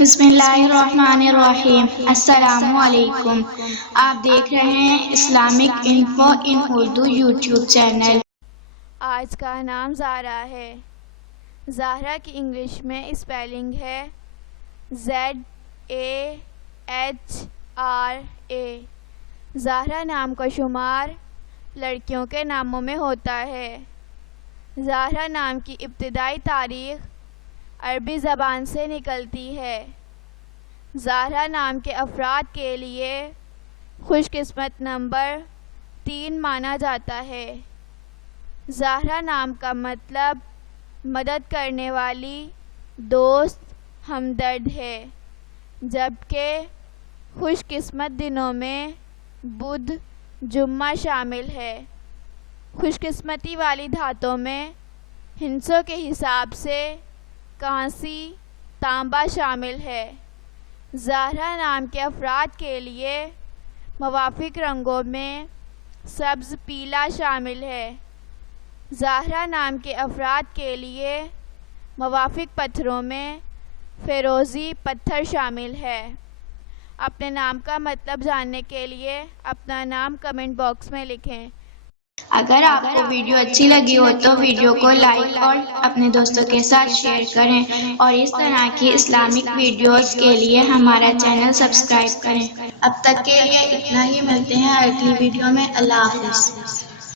بسم اللہ الرحمن الرحیم۔ السلام علیکم۔ آپ دیکھ رہے ہیں اسلامک انفو ان اردو یوٹیوب چینل۔ آج کا نام زہرا ہے۔ زہرا کی انگلش میں اسپیلنگ ہے ZAHRA۔ زہرا نام کا شمار لڑکیوں کے ناموں میں ہوتا ہے۔ زہرا نام کی ابتدائی تاریخ عربی زبان سے نکلتی ہے۔ زہرا نام کے افراد کے لیے خوش قسمت نمبر 3 مانا جاتا ہے۔ زہرا نام کا مطلب مدد کرنے والی، دوست، ہمدرد ہے، جبکہ خوش قسمت دنوں میں بدھ، جمعہ شامل ہے۔ خوش قسمتی والی دھاتوں میں ہندسوں کے حساب سے کانسی، تانبا شامل ہے۔ زہرا نام کے افراد کے لیے موافق رنگوں میں سبز، پیلا شامل ہے۔ زہرا نام کے افراد کے لیے موافق پتھروں میں فیروزی پتھر شامل ہے۔ اپنے نام کا مطلب جاننے کے لیے اپنا نام کمنٹ باکس میں لکھیں۔ اگر آپ کو ویڈیو اچھی لگی ہو تو ویڈیو کو لائک اور اپنے دوستوں کے ساتھ شیئر کریں، اور اس طرح کی اسلامک ویڈیوز کے لیے ہمارا چینل سبسکرائب کریں۔ اب تک کے لیے اتنا ہی، ملتے ہیں اگلی ویڈیو میں۔ اللہ حافظ۔